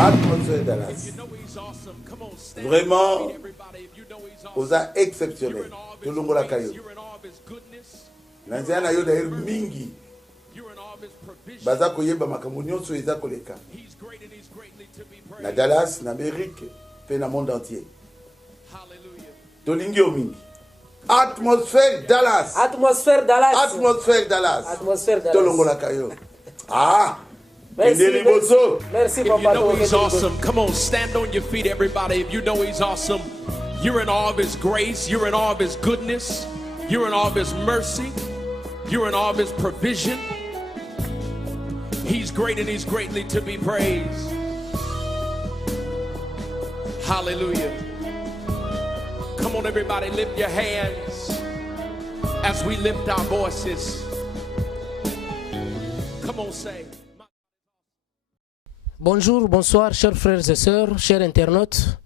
Atmosphère Dallas. Vraiment, vous êtes exceptionnel. Tout le monde a caillou. Nanzana yo d'ailleurs mingi. Baza koyeba makambo nyonso eza koleka. Na Dallas, na Amérique, pe na monde entier. Tolingi o mingi. Atmosphère Dallas. Atmosphère Dallas. Atmosphère Dallas. Atmosphère Dallas. Tolongola kayo. Ah. Merci, merci, If you know he's awesome, come on, stand on your feet, everybody. If you know he's awesome, you're in awe of his grace, you're in awe of his goodness, you're in awe of his mercy, you're in awe of his provision. He's great and he's greatly to be praised. Hallelujah. Come on, everybody, lift your hands as we lift our voices. Come on, say. Bonjour, bonsoir, chers frères et sœurs, chers internautes.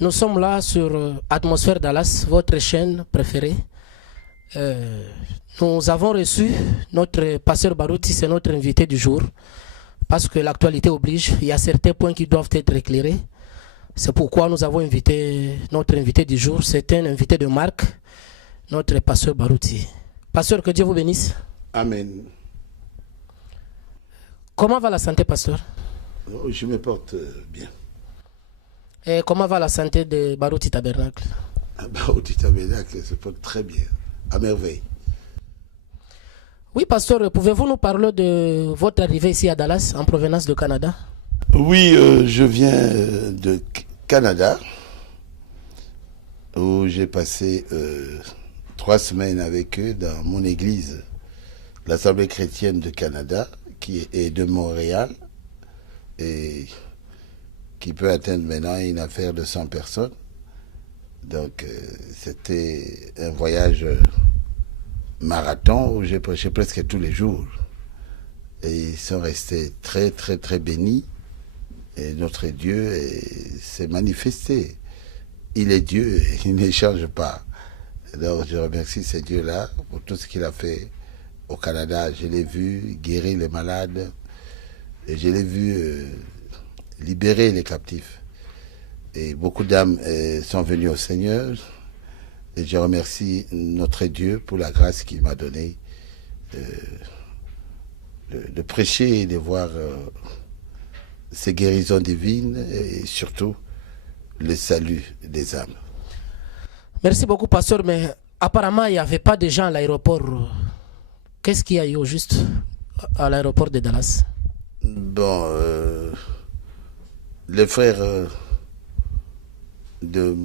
Nous sommes là sur Atmosphère Dallas, votre chaîne préférée. Nous avons reçu notre pasteur Barouti, c'est notre invité du jour. Parce que l'actualité oblige, il y a certains points qui doivent être éclairés. C'est pourquoi nous avons invité notre invité du jour. C'est un invité de marque, notre pasteur Barouti. Pasteur, que Dieu vous bénisse. Amen. Comment va la santé, pasteur? Oh, je me porte bien. Et comment va la santé de Barouti Tabernacle? Barouti Tabernacle se porte très bien, à merveille. Oui, pasteur, pouvez-vous nous parler de votre arrivée ici à Dallas, en provenance de Canada? Oui, je viens de Canada, où j'ai passé 3 semaines avec eux dans mon église, l'Assemblée chrétienne de Canada, qui est de Montréal, et qui peut atteindre maintenant une affaire de 100 personnes. Donc, c'était un voyage marathon où j'ai prêché presque tous les jours. Et ils sont restés très, très, très bénis. Et notre Dieu s'est manifesté. Il est Dieu, il ne change pas. Donc, je remercie ce Dieu-là pour tout ce qu'il a fait au Canada. Je l'ai vu guérir les malades. Et je l'ai vu libérer les captifs. Et beaucoup d'âmes sont venues au Seigneur. Et je remercie notre Dieu pour la grâce qu'il m'a donnée de prêcher et de voir ces guérisons divines et surtout le salut des âmes. Merci beaucoup, pasteur. Mais apparemment, il n'y avait pas de gens à l'aéroport. Qu'est-ce qu'il y a eu au juste à l'aéroport de Dallas? Bon, les frères de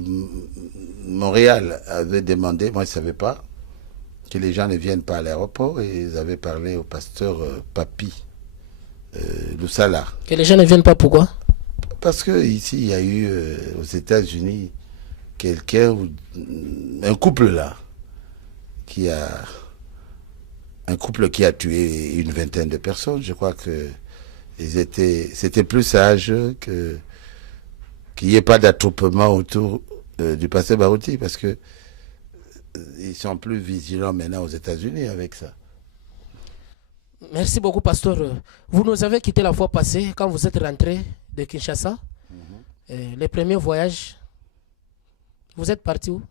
Montréal avaient demandé, moi je ne savais pas, que les gens ne viennent pas à l'aéroport, et ils avaient parlé au pasteur Papi Loussala. Que les gens ne viennent pas, pourquoi? Parce que ici il y a eu aux États-Unis un couple là, un couple qui a tué une vingtaine de personnes. Je crois que c'était plus sage qu'il n'y ait pas d'attroupement autour du pasteur Barouti, parce que ils sont plus vigilants maintenant aux États-Unis avec ça. Merci beaucoup, pasteur. Vous nous avez quitté la fois passée quand vous êtes rentré de Kinshasa. Les premiers voyages, vous êtes parti où?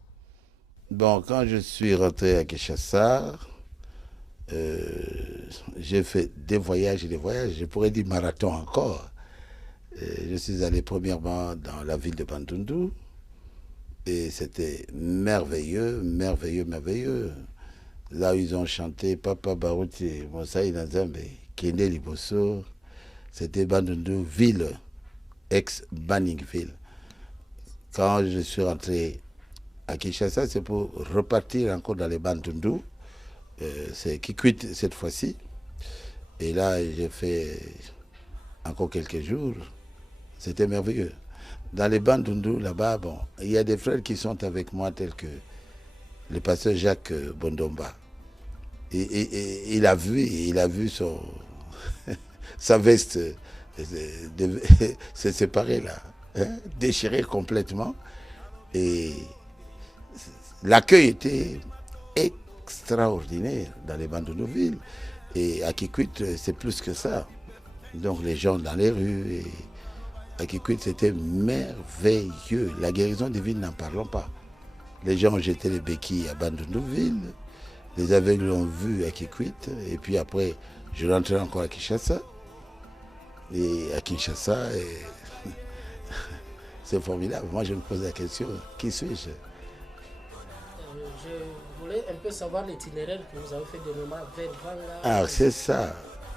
Bon, quand je suis rentré à Kinshasa, j'ai fait des voyages et des voyages, je pourrais dire marathon encore. Je suis allé premièrement dans la ville de Bandundu, et c'était merveilleux, merveilleux, merveilleux. Là où ils ont chanté Papa Barouti, Mosaï Nazambe, Kende Liboso, c'était Bandundu, ville, ex-Banningville. Quand je suis rentré à Kinshasa, c'est pour repartir encore dans les Bandundu. C'est Kikwit cette fois-ci. Et là, j'ai fait encore quelques jours. C'était merveilleux. Dans les Bandundu, là-bas, bon, il y a des frères qui sont avec moi, tels que le pasteur Jacques Bondomba. Et il a vu son sa veste se séparer là, hein, déchirée complètement. Et l'accueil était extraordinaire dans les Bandundu-villes. Et à Kikwit, c'est plus que ça. Donc les gens dans les rues, et à Kikwit, c'était merveilleux. La guérison divine, n'en parlons pas. Les gens ont jeté les béquilles à Bandundouville, les aveugles l'ont vu à Kikwit, et puis après, je rentrais encore à Kinshasa. Et à Kinshasa, c'est formidable. Moi, je me pose la question, qui suis-je? Je voulais un peu savoir l'itinéraire que vous avez fait de Loma vers Vanga. Ah, c'est ça.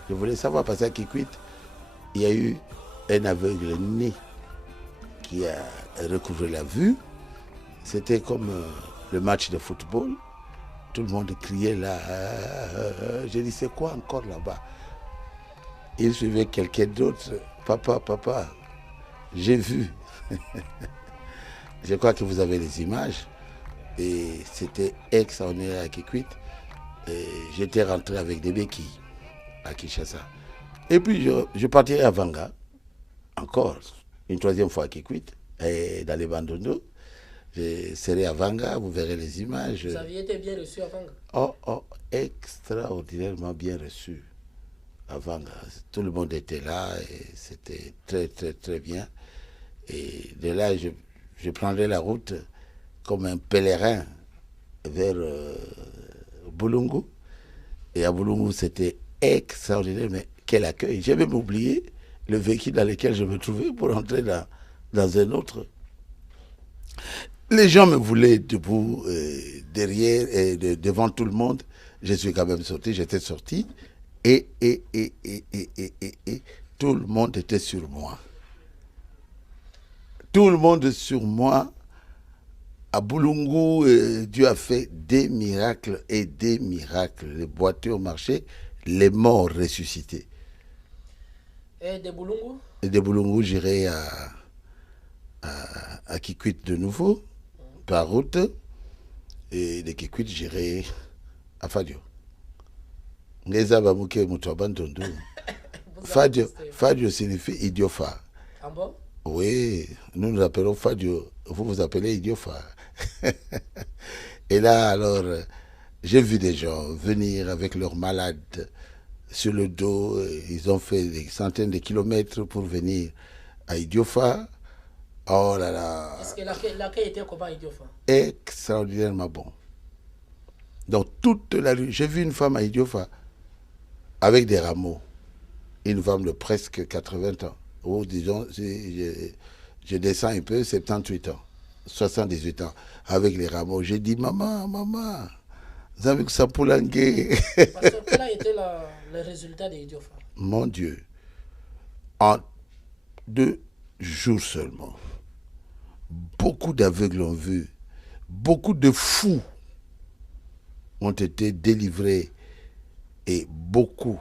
Je voulais savoir, parce qu'à Kikwit, il y a eu un aveugle né qui a recouvré la vue. C'était comme le match de football. Tout le monde criait là. J'ai dit, c'est quoi encore là-bas? Il suivait quelqu'un d'autre. Papa, papa, j'ai vu. Je crois que vous avez les images. Et c'était extraordinaire à Kikwit. J'étais rentré avec des béquilles à Kinshasa. Et puis je partirai à Vanga, encore une troisième fois à Kikwit, et dans les Bandundu. Je serai à Vanga, vous verrez les images. Vous aviez été bien reçu à Vanga? Oh, extraordinairement bien reçu à Vanga. Tout le monde était là et c'était très, très, très bien. Et de là, je prendrai la route comme un pèlerin vers Boulungu. Et à Boulungu, c'était extraordinaire, mais quel accueil. J'ai même oublié le véhicule dans lequel je me trouvais pour entrer dans un autre. Les gens me voulaient debout, derrière, et devant tout le monde. Je suis quand même sorti, j'étais sorti. Et tout le monde était sur moi. Tout le monde sur moi. À Boulungu, Dieu a fait des miracles et des miracles. Les boiteux ont marché, les morts ressuscités. Et de Boulungu? Et de Boulungu, j'irai à Kikwit de nouveau, par route. Et de Kikwit, j'irai à Fadio. Fadio signifie idiophare. Ah bon? Oui, nous appelons Fadio. Vous vous appelez idiophare. Et là, alors, j'ai vu des gens venir avec leurs malades sur le dos. Ils ont fait des centaines de kilomètres pour venir à Idiofa. Oh là là. Est-ce que l'accueil était comment à Idiofa? Extraordinairement bon. Dans toute la rue, j'ai vu une femme à Idiofa avec des rameaux. Une femme de presque 80 ans. Ou disons, je descends un peu, 78 ans. 78 ans, avec les rameaux. J'ai dit, maman, vous avez que ça pour l'anguer. Parce que quel a été le résultat de Idiofa? Mon Dieu, en 2 jours seulement, beaucoup d'aveugles ont vu, beaucoup de fous ont été délivrés et beaucoup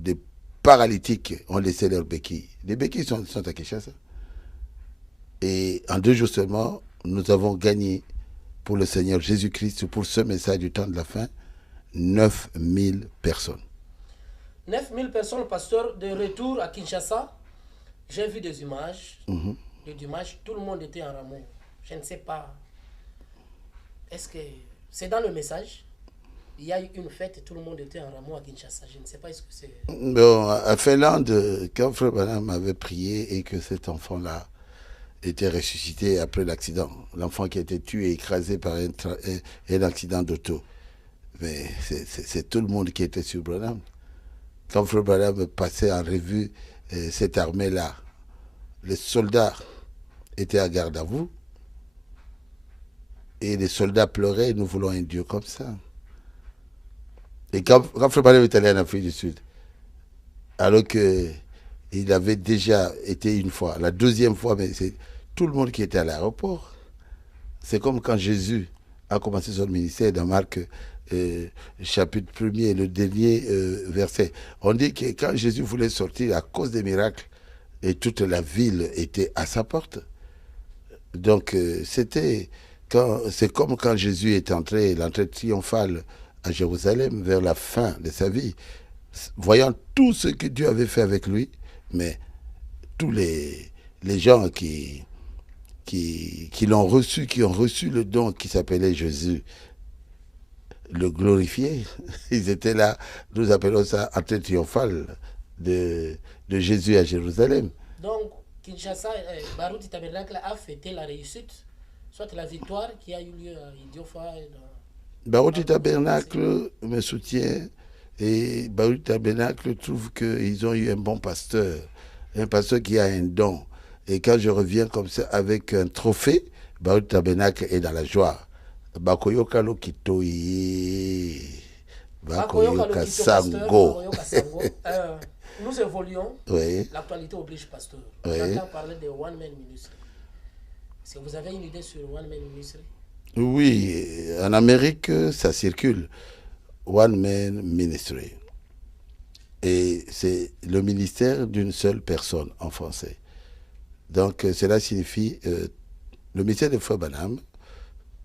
de paralytiques ont laissé leurs béquilles. Les béquilles sont à Kinshasa. Et en 2 jours seulement, nous avons gagné pour le Seigneur Jésus-Christ, pour ce message du temps de la fin, 9000 personnes. 9000 personnes, pasteur, de retour à Kinshasa. J'ai vu des images. Le dimanche, tout le monde était en rameau. Je ne sais pas. Est-ce que c'est dans le message? Il y a eu une fête et tout le monde était en rameau à Kinshasa. Je ne sais pas est-ce que c'est... Bon, à Finlande, quand Frère Branham avait prié et que cet enfant-là était ressuscité après l'accident. L'enfant qui a été tué et écrasé par un accident d'auto. Mais c'est tout le monde qui était sur Branham. Quand Frère Branham passait en revue cette armée-là, les soldats étaient à garde à vous. Et les soldats pleuraient, nous voulons un Dieu comme ça. Et quand Frère Branham est allé en Afrique du Sud, alors qu'il avait déjà été une fois, la deuxième fois, mais c'est tout le monde qui était à l'aéroport. C'est comme quand Jésus a commencé son ministère dans Marc chapitre 1er, le dernier verset. On dit que quand Jésus voulait sortir à cause des miracles, et toute la ville était à sa porte. Donc c'est comme quand Jésus est entré, l'entrée triomphale à Jérusalem vers la fin de sa vie, voyant tout ce que Dieu avait fait avec lui, mais tous les gens qui l'ont reçu, qui ont reçu le don qui s'appelait Jésus, le glorifié, ils étaient là, nous appelons ça entrée triomphale de Jésus à Jérusalem. Donc, Kinshasa, Baruti Tabernacle a fêté la réussite, soit la victoire qui a eu lieu à Idiofa. Baruti Tabernacle me soutient et Baruti Tabernacle trouve qu'ils ont eu un bon pasteur, un pasteur qui a un don. Et quand je reviens comme ça avec un trophée, Baruti Tabernacle est dans la joie. Bakoyoka Lokitoi, Bakoyoka Sango. Nous évoluons, Oui. l'actualité oblige pasteur. Oui. On entend parler de One Man Ministry. Est-ce que vous avez une idée sur One Man Ministry? Oui, en Amérique, ça circule. One Man Ministry. Et c'est le ministère d'une seule personne en français. Donc, cela signifie le ministère de Frère Branham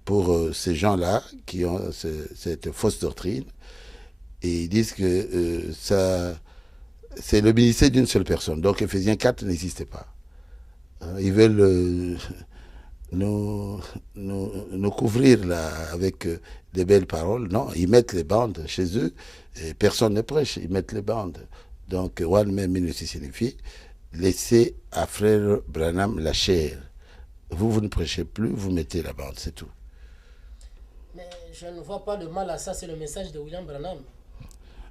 pour ces gens-là qui ont cette fausse doctrine. Et ils disent que c'est le ministère d'une seule personne. Donc, Éphésiens 4 n'existe pas. Ils veulent nous couvrir là avec des belles paroles. Non, ils mettent les bandes chez eux. Et personne ne prêche, ils mettent les bandes. Donc, One Man Ministry signifie laissez à Frère Branham la chair. Vous ne prêchez plus, vous mettez la bande, c'est tout. Mais je ne vois pas le mal à ça, c'est le message de William Branham.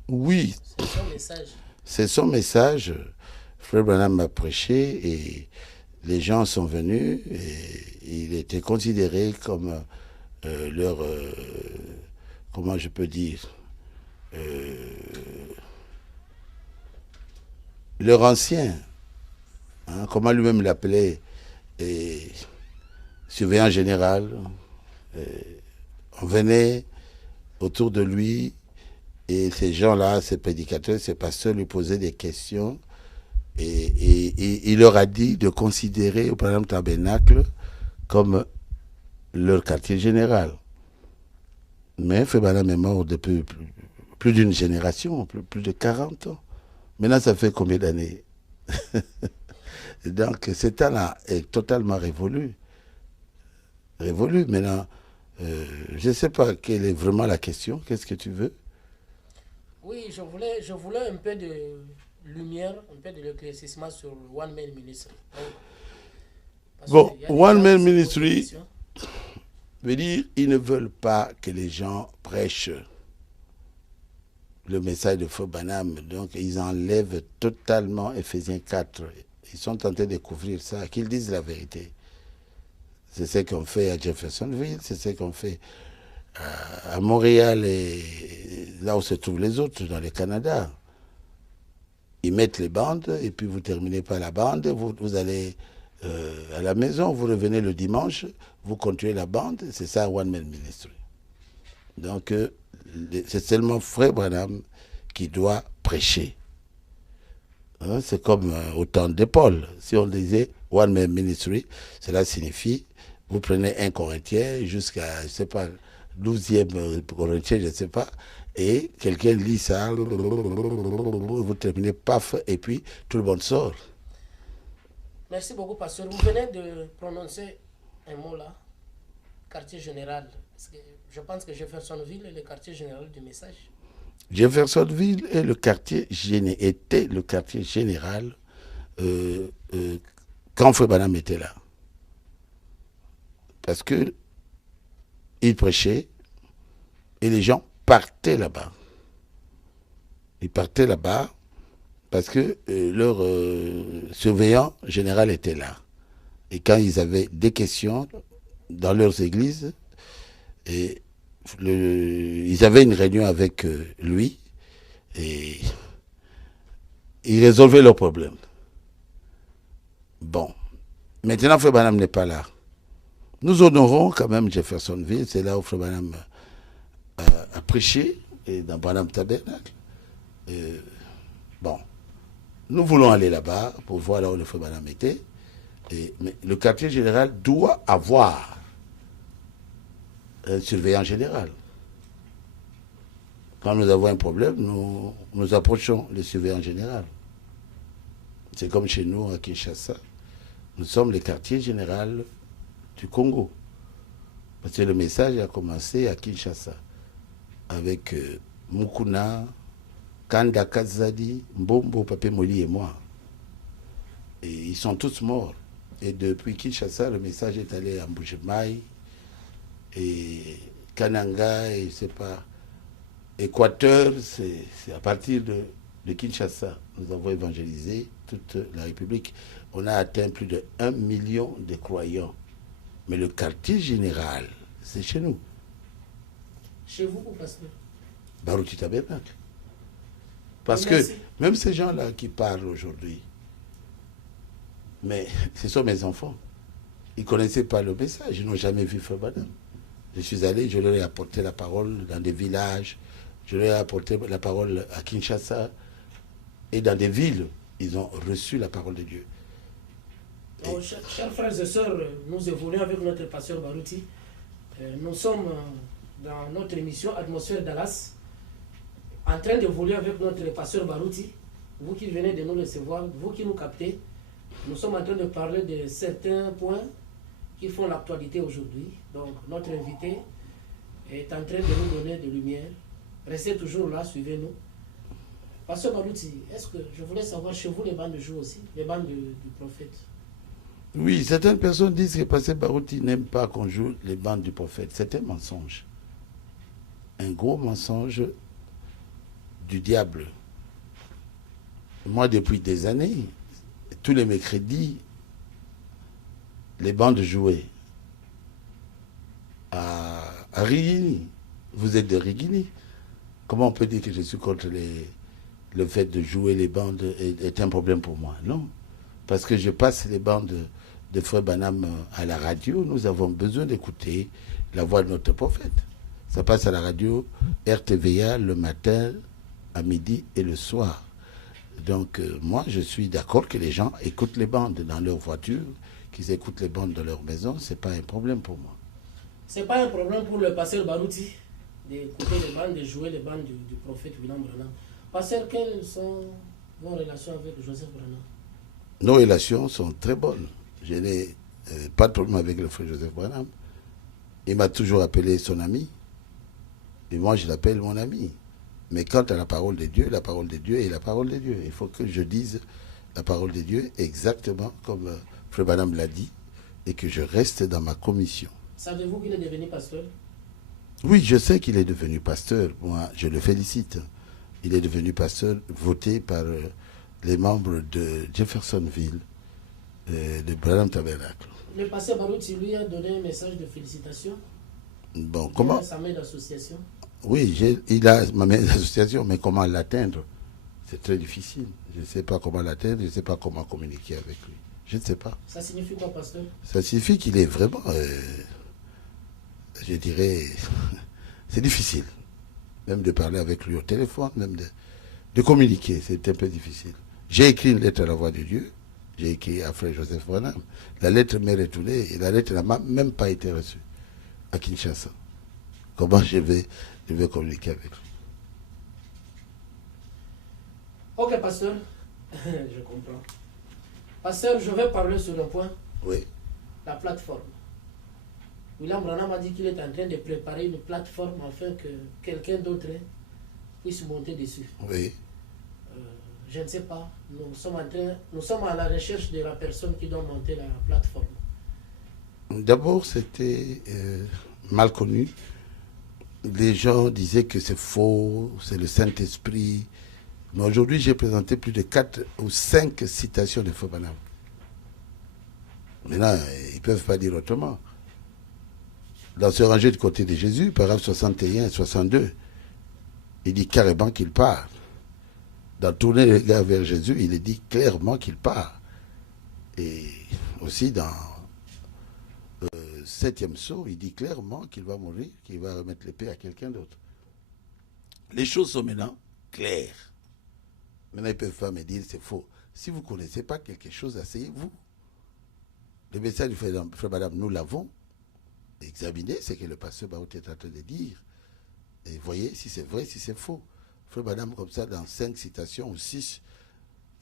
Oui. C'est son message. C'est son message. Frère Branham a prêché et les gens sont venus et il était considéré comme leur... comment je peux dire leur ancien, hein, comment lui-même l'appelait, surveillant général. On venait autour de lui et ces gens-là, ces prédicateurs, ces pasteurs lui posaient des questions et il leur a dit de considérer au Branham Tabernacle comme leur quartier général. Mais Frère Branham est mort depuis plus d'une génération, plus de 40 ans. Maintenant, ça fait combien d'années? Donc, cet temps-là est totalement révolu. Révolu. Maintenant, je ne sais pas quelle est vraiment la question. Qu'est-ce que tu veux? Oui, je voulais un peu de lumière, un peu de l'éclaircissement sur One Man Ministry. Bon, One Man Ministry veut dire ils ne veulent pas que les gens prêchent le message de Frère Branham. Donc, ils enlèvent totalement Éphésiens 4. Ils sont en train de découvrir ça, qu'ils disent la vérité. C'est ce qu'on fait à Jeffersonville, c'est ce qu'on fait à Montréal et là où se trouvent les autres, dans le Canada. Ils mettent les bandes et puis vous terminez par la bande, vous allez à la maison, vous revenez le dimanche, vous continuez la bande, c'est ça One Man Ministry. Donc c'est seulement Frère Branham qui doit prêcher. Hein, c'est comme au temps de Paul. Si on disait One Man Ministry, cela signifie vous prenez un Corinthien jusqu'à, je ne sais pas, 12e Corinthien, je ne sais pas, et quelqu'un lit ça, vous terminez, paf, et puis tout le monde sort. Merci beaucoup, pasteur. Vous venez de prononcer un mot là, quartier général. Je pense que Jeffersonville est le quartier général du message. Jeffersonville est le quartier était le quartier général quand Frère Branham était là. Parce que il prêchait et les gens partaient là-bas. Ils partaient là-bas parce que leur surveillant général était là. Et quand ils avaient des questions dans leurs églises, ils avaient une réunion avec lui et ils résolvaient leurs problèmes. Bon. Maintenant, Frère Branham n'est pas là. Nous honorons quand même Jeffersonville, c'est là où Frère Branham a prêché, et dans Branham Tabernacle. Bon, nous voulons aller là-bas pour voir là où le Frère Branham était, mais le quartier général doit avoir un surveillant général. Quand nous avons un problème, nous approchons le surveillant général. C'est comme chez nous à Kinshasa. Nous sommes le quartier général du Congo. Parce que le message a commencé à Kinshasa avec Mukuna, Kanda Kazadi, Mbombo, Papé Moli et moi. Et ils sont tous morts. Et depuis Kinshasa, le message est allé à Mbujimaï et Kananga et c'est pas Équateur, c'est à partir de Kinshasa. Nous avons évangélisé toute la République. On a atteint plus de 1 million de croyants. Mais le quartier général, c'est chez nous. Chez vous ou pasteur? Baruti Tabernacle. Parce que même ces gens-là qui parlent aujourd'hui, mais ce sont mes enfants. Ils ne connaissaient pas le message, ils n'ont jamais vu Frère Branham. Je suis allé, je leur ai apporté la parole dans des villages, je leur ai apporté la parole à Kinshasa, et dans des villes, ils ont reçu la parole de Dieu. Donc, chers frères et sœurs, nous évoluons avec notre pasteur Baruti. Nous sommes dans notre émission Atmosphère Dallas, en train d'évoluer avec notre pasteur Baruti. Vous qui venez de nous recevoir, vous qui nous captez, nous sommes en train de parler de certains points qui font l'actualité aujourd'hui. Donc, notre invité est en train de nous donner de lumière. Restez toujours là, suivez-nous. Pasteur Baruti, est-ce que je voulais savoir chez vous les bandes jouent aussi, les bandes du prophète? Oui, certaines personnes disent que Pasteur Baruti n'aime pas qu'on joue les bandes du prophète. C'est un mensonge. Un gros mensonge du diable. Moi, depuis des années, tous les mercredis, les bandes jouaient à Rigini. Vous êtes de Rigini. Comment on peut dire que je suis contre le fait de jouer les bandes est un problème pour moi? Non. Parce que je passe les bandes de Frère Branham à la radio. Nous avons besoin d'écouter la voix de notre prophète. Ça passe à la radio RTVA le matin, à midi et le soir. Donc, moi, je suis d'accord que les gens écoutent les bandes dans leur voiture, qu'ils écoutent les bandes dans leur maison. Ce n'est pas un problème pour moi. Ce n'est pas un problème pour le pasteur Baruti d'écouter les bandes, de jouer les bandes du prophète William Branham. Pasteur, quelles sont vos relations avec Joseph Branham? Nos relations sont très bonnes. Je n'ai pas de problème avec le frère Joseph Branham. Il m'a toujours appelé son ami. Et moi, je l'appelle mon ami. Mais quant à la parole de Dieu est la parole de Dieu. Il faut que je dise la parole de Dieu exactement comme Frère Branham l'a dit et que je reste dans ma commission. Savez-vous qu'il est devenu pasteur? Oui, je sais qu'il est devenu pasteur. Moi, je le félicite. Il est devenu pasteur voté par les membres de Jeffersonville, de Branham Tabernacle. Le pasteur Baruti lui a donné un message de félicitations. Bon, comment? Sa main d'association. Oui, il a ma main d'association, mais comment l'atteindre? C'est très difficile. Je ne sais pas comment l'atteindre, je ne sais pas comment communiquer avec lui. Je ne sais pas. Ça signifie quoi, pasteur? Ça signifie qu'il est vraiment, je dirais, c'est difficile. Même de parler avec lui au téléphone, même de communiquer, c'est un peu difficile. J'ai écrit une lettre à la voix de Dieu, j'ai écrit à Frère Joseph Branham. La lettre m'est retournée et la lettre n'a même pas été reçue à Kinshasa. Comment je vais communiquer avec lui? Ok, pasteur, je comprends. Pasteur, je vais parler sur un point. Oui. La plateforme. William Branham a dit qu'il est en train de préparer une plateforme afin que quelqu'un d'autre puisse monter dessus. Oui. Je ne sais pas. Nous sommes à la recherche de la personne qui doit monter la plateforme. D'abord, c'était mal connu. Les gens disaient que c'est faux, c'est le Saint-Esprit. Mais aujourd'hui, j'ai présenté plus de 4 ou 5 citations de Frère Branham. Maintenant, ils ne peuvent pas dire autrement. Dans ce rangé du côté de Jésus, paragraphe 61 et 62, il dit carrément qu'il part. Dans tourner les gars vers Jésus, il est dit clairement qu'il part. Et aussi dans 7e sceau, il dit clairement qu'il va mourir, qu'il va remettre l'épée à quelqu'un d'autre. Les choses sont maintenant claires. Maintenant, ils ne peuvent pas me dire c'est faux. Si vous ne connaissez pas quelque chose, asseyez-vous. Le message du frère Branham, nous l'avons examiné, c'est que le pasteur Baruti est en train de dire. Et voyez si c'est vrai, si c'est faux. Frère Branham, comme ça, dans 5 citations ou 6,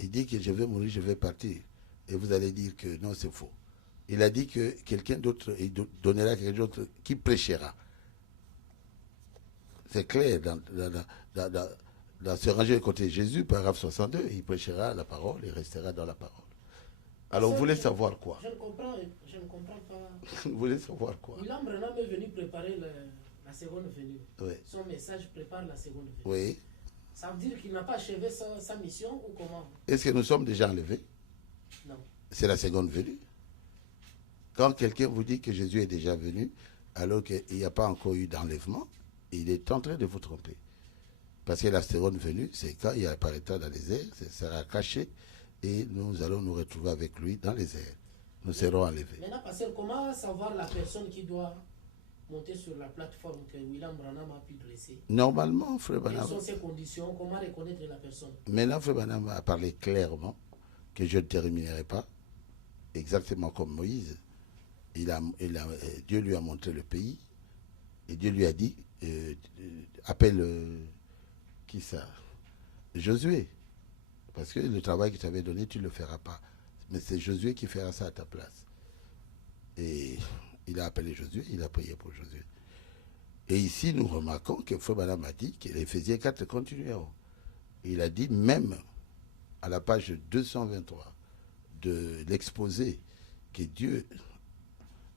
il dit que je vais mourir, je vais partir. Et vous allez dire que non, c'est faux. Il a dit que quelqu'un d'autre, il donnera quelqu'un d'autre qui prêchera. C'est clair, dans ce rangé de côté de Jésus, paragraphe 62, il prêchera la parole, il restera dans la parole. Alors, vous voulez savoir quoi? Je ne comprends pas. Vous voulez savoir quoi? William Branham est venu préparer la seconde venue. Oui. Son message prépare la seconde venue. Oui. Ça veut dire qu'il n'a pas achevé sa mission ou comment? Est-ce que nous sommes déjà enlevés? Non. C'est la seconde venue. Quand quelqu'un vous dit que Jésus est déjà venu, alors qu'il n'y a pas encore eu d'enlèvement, il est en train de vous tromper. Parce que la seconde venue, c'est quand il apparaîtra dans les airs, ça sera caché, et nous allons nous retrouver avec lui dans les airs. Nous serons enlevés. Maintenant, pasteur, comment savoir la personne qui doit monter sur la plateforme que William Branham a pu dresser? Normalement, Frère Quelles Branham, sont ses conditions? Comment reconnaître la personne? maintenant, Frère Branham a parlé clairement que je ne terminerai pas, exactement comme Moïse. Dieu lui a montré le pays, et Dieu lui a dit, appelle, qui ça? Josué. Parce que le travail que tu avais donné, tu ne le feras pas. Mais c'est Josué qui fera ça à ta place. Et il a appelé Josué, il a prié pour Josué. Et ici, nous remarquons que Frère Branham a dit que l'Éphésiens 4 continueront. Il a dit même à la page 223 de l'exposé que Dieu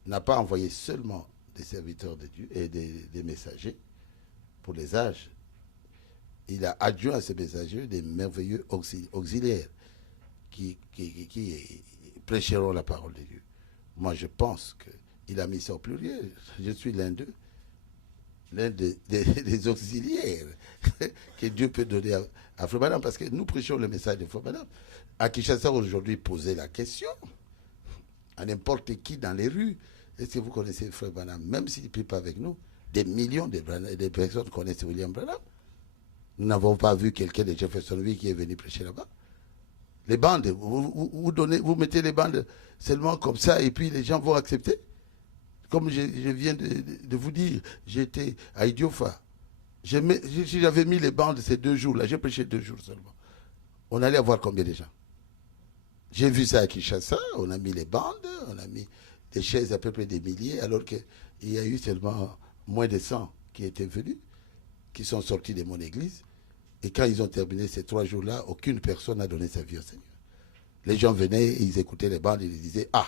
n'a pas envoyé seulement des serviteurs de Dieu et des messagers pour les âges. Il a adjoint à ces messagers des merveilleux auxiliaires qui prêcheront la parole de Dieu. Moi, je pense qu'il a mis ça au pluriel. Je suis l'un d'eux, l'un des auxiliaires que Dieu peut donner à Frère Branham, parce que nous prêchons le message de Frère Branham. À Kinshasa, aujourd'hui, poser la question à n'importe qui dans les rues. Est-ce que vous connaissez Frère Branham? Même s'il ne prie pas avec nous, des millions de personnes connaissent William Branham. Nous n'avons pas vu quelqu'un de Jeffersonville qui est venu prêcher là-bas. Les bandes, vous mettez les bandes seulement comme ça et puis les gens vont accepter. Comme je viens de vous dire, j'étais à Idiofa. J'avais mis les bandes ces 2 jours-là, j'ai prêché 2 jours seulement. On allait avoir combien de gens? J'ai vu ça à Kinshasa, on a mis les bandes, on a mis des chaises à peu près des milliers, alors qu'il y a eu seulement moins de 100 qui étaient venus, qui sont sortis de mon église. Et quand ils ont terminé ces 3 jours-là, aucune personne n'a donné sa vie au Seigneur. Les gens venaient, ils écoutaient les bandes, ils disaient, ah,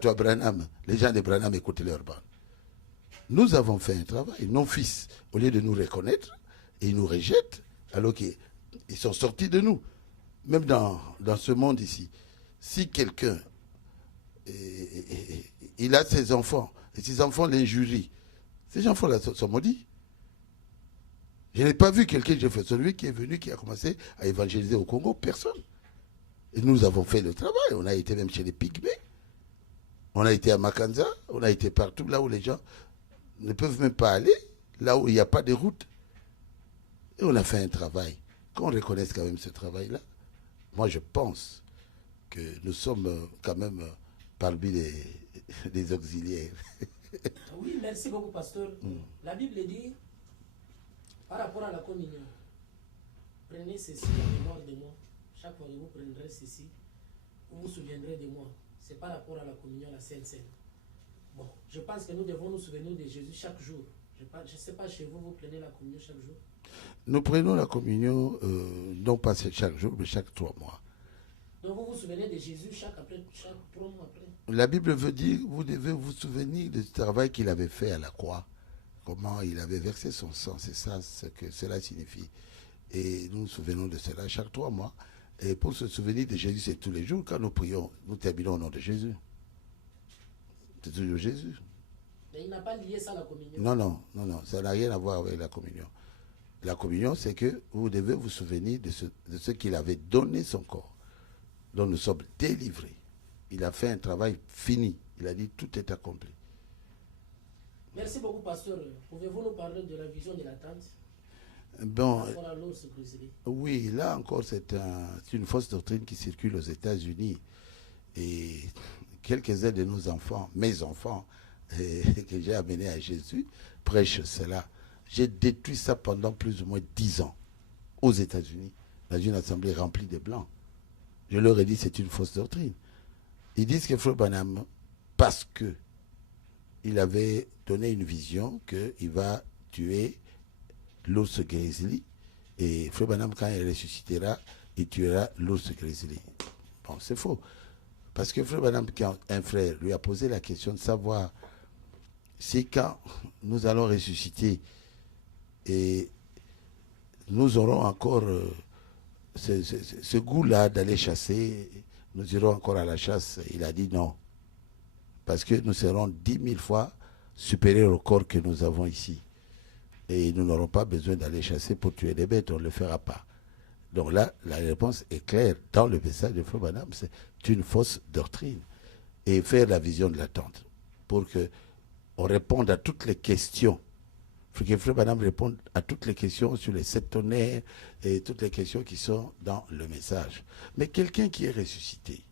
toi Branham, les gens de Branham écoutaient leurs bandes. Nous avons fait un travail. Nos fils, au lieu de nous reconnaître, ils nous rejettent, alors qu'ils sont sortis de nous. Même dans ce monde ici, si quelqu'un, il a ses enfants, et ses enfants l'injurient, ces enfants-là sont maudits. Je n'ai pas vu quelqu'un de Jeffersonville qui est venu, qui a commencé à évangéliser au Congo. Personne. Et nous avons fait le travail. On a été même chez les Pygmées. On a été à Makanza. On a été partout, là où les gens ne peuvent même pas aller, là où il n'y a pas de route. Et on a fait un travail. Qu'on reconnaisse quand même ce travail-là. Moi, je pense que nous sommes quand même parmi les auxiliaires. Oui, merci beaucoup, pasteur. La Bible dit, par rapport à la communion, prenez ceci en mémoire de moi. Chaque fois que vous prendrez ceci, vous vous souviendrez de moi. C'est par rapport à la communion, la Sainte Seine. Bon, je pense que nous devons nous souvenir de Jésus chaque jour. Je ne sais pas, chez vous, vous prenez la communion chaque jour? Nous prenons la communion, non pas chaque jour, mais chaque 3 mois. Donc vous vous souvenez de Jésus chaque 3 mois après? La Bible veut dire, vous devez vous souvenir du travail qu'il avait fait à la croix. Comment il avait versé son sang, c'est ça ce que cela signifie. Et nous nous souvenons de cela chaque 3 mois. Et pour se souvenir de Jésus, c'est tous les jours. Quand nous prions, nous terminons au nom de Jésus. C'est toujours Jésus. Mais il n'a pas lié ça à la communion. Non, ça n'a rien à voir avec la communion. La communion, c'est que vous devez vous souvenir de ce qu'il avait donné son corps, dont nous sommes délivrés. Il a fait un travail fini. Il a dit tout est accompli. Merci beaucoup, pasteur. Pouvez-vous nous parler de la vision de la tente? Bon, par rapport à l'ours brésilien? Oui, là encore, c'est une fausse doctrine qui circule aux États-Unis. Et quelques-uns de nos enfants, mes enfants, que j'ai amenés à Jésus, prêchent cela. J'ai détruit ça pendant plus ou moins 10 ans aux États-Unis, dans une assemblée remplie de blancs. Je leur ai dit c'est une fausse doctrine. Ils disent que Frère Branham, parce que il avait donné une vision qu'il va tuer l'ours grizzly, et Frère Branham, quand il ressuscitera, il tuera l'ours grizzly. Bon, c'est faux. Parce que frère Branham, quand un frère lui a posé la question de savoir si quand nous allons ressusciter et nous aurons encore ce goût-là d'aller chasser, nous irons encore à la chasse. Il a dit non. Parce que nous serons 10 000 fois supérieurs au corps que nous avons ici. Et nous n'aurons pas besoin d'aller chasser pour tuer des bêtes, on ne le fera pas. Donc là, la réponse est claire dans le message de Frère Branham, c'est une fausse doctrine. Et faire la vision de l'attente pour qu'on réponde à toutes les questions. Il faut que Frère Branham réponde à toutes les questions sur les 7 tonnerres et toutes les questions qui sont dans le message. Mais quelqu'un qui est ressuscité,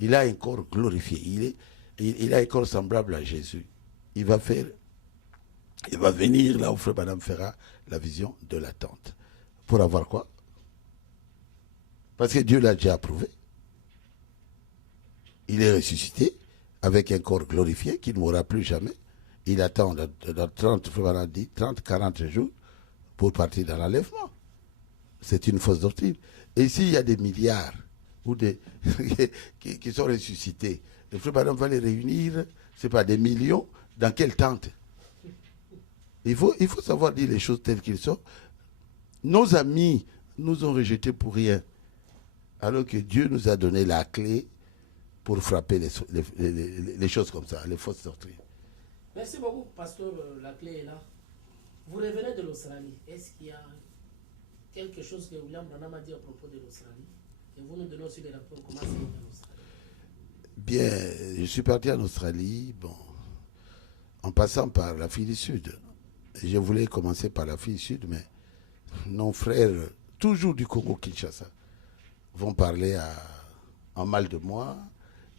il a un corps glorifié, il a un corps semblable à Jésus. Il va venir là où Frère Branham fera la vision de l'attente. Pour avoir quoi? Parce que Dieu l'a déjà approuvé. Il est ressuscité avec un corps glorifié qui ne mourra plus jamais. Il attend dans 30, Frère Branham dit, 30, 40 jours pour partir dans l'enlèvement. C'est une fausse doctrine. Et s'il y a des milliards ou qui sont ressuscités, le Frère Branham va les réunir, c'est pas des millions, dans quelle tente? Il faut savoir dire les choses telles qu'elles sont. Nos amis nous ont rejetés pour rien, alors que Dieu nous a donné la clé pour frapper les choses comme ça, les fausses doctrines. Merci beaucoup, pasteur. La clé est là. Vous revenez de l'Australie. Est-ce qu'il y a quelque chose que William Branham a dit à propos de l'Australie? Et vous nous donnez aussi des rapports comment c'est en Australie. Bien, je suis parti en Australie, en passant par l'Afrique du Sud. Je voulais commencer par l'Afrique du Sud, mais nos frères, toujours du Congo-Kinshasa, vont parler en mal de moi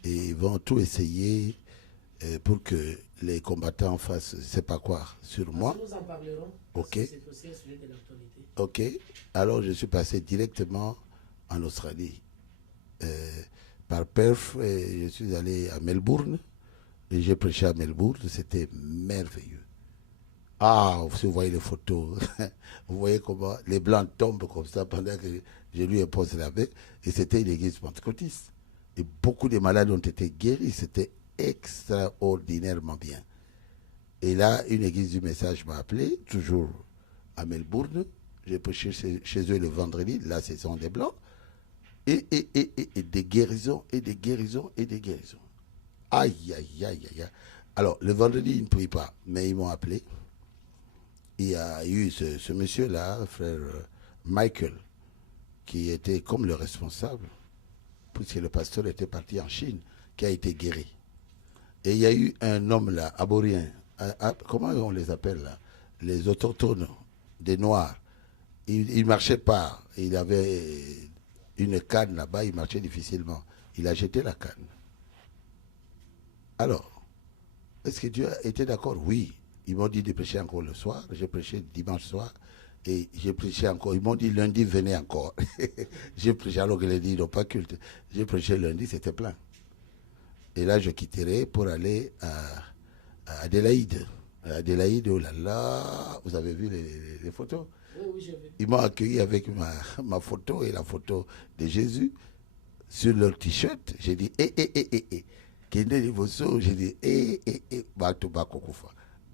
et vont tout essayer pour que les combattants fassent, je ne sais pas quoi, sur moi. Nous en parlerons. Ok. C'est aussi un sujet de l'actualité. Ok. Alors je suis passé directement en Australie. Par Perth, et je suis allé à Melbourne et j'ai prêché à Melbourne. C'était merveilleux. Ah, vous voyez les photos. Vous voyez comment les blancs tombent comme ça pendant que je lui impose la main. Et c'était une église pentecôtiste. Et beaucoup de malades ont été guéris. C'était extraordinairement bien. Et là, une église du message m'a appelé, toujours à Melbourne. J'ai prêché chez eux le vendredi, la saison des blancs. Et des guérisons, et des guérisons, et des guérisons. Aïe, aïe, aïe, aïe. Alors, le vendredi, ils ne prient pas, mais ils m'ont appelé. Il y a eu ce monsieur-là, frère Michael, qui était comme le responsable, puisque le pasteur était parti en Chine, qui a été guéri. Et il y a eu un homme là, aborien, comment on les appelle là? Les autochtones, des Noirs. Il ne marchait pas, il avait une canne là-bas, il marchait difficilement. Il a jeté la canne. Alors, est-ce que Dieu était d'accord? Oui. Ils m'ont dit de prêcher encore le soir. J'ai prêché dimanche soir. Et j'ai prêché encore. Ils m'ont dit lundi, venez encore. J'ai prêché alors que lundi, ils n'ont pas culte. J'ai prêché lundi, c'était plein. Et là, je quitterai pour aller à Adélaïde. À Adélaïde, oh là là, vous avez vu les photos? Oui, j'ai vu. Ils m'ont accueilli avec ma photo et la photo de Jésus sur leur t-shirt. J'ai dit, j'ai dit,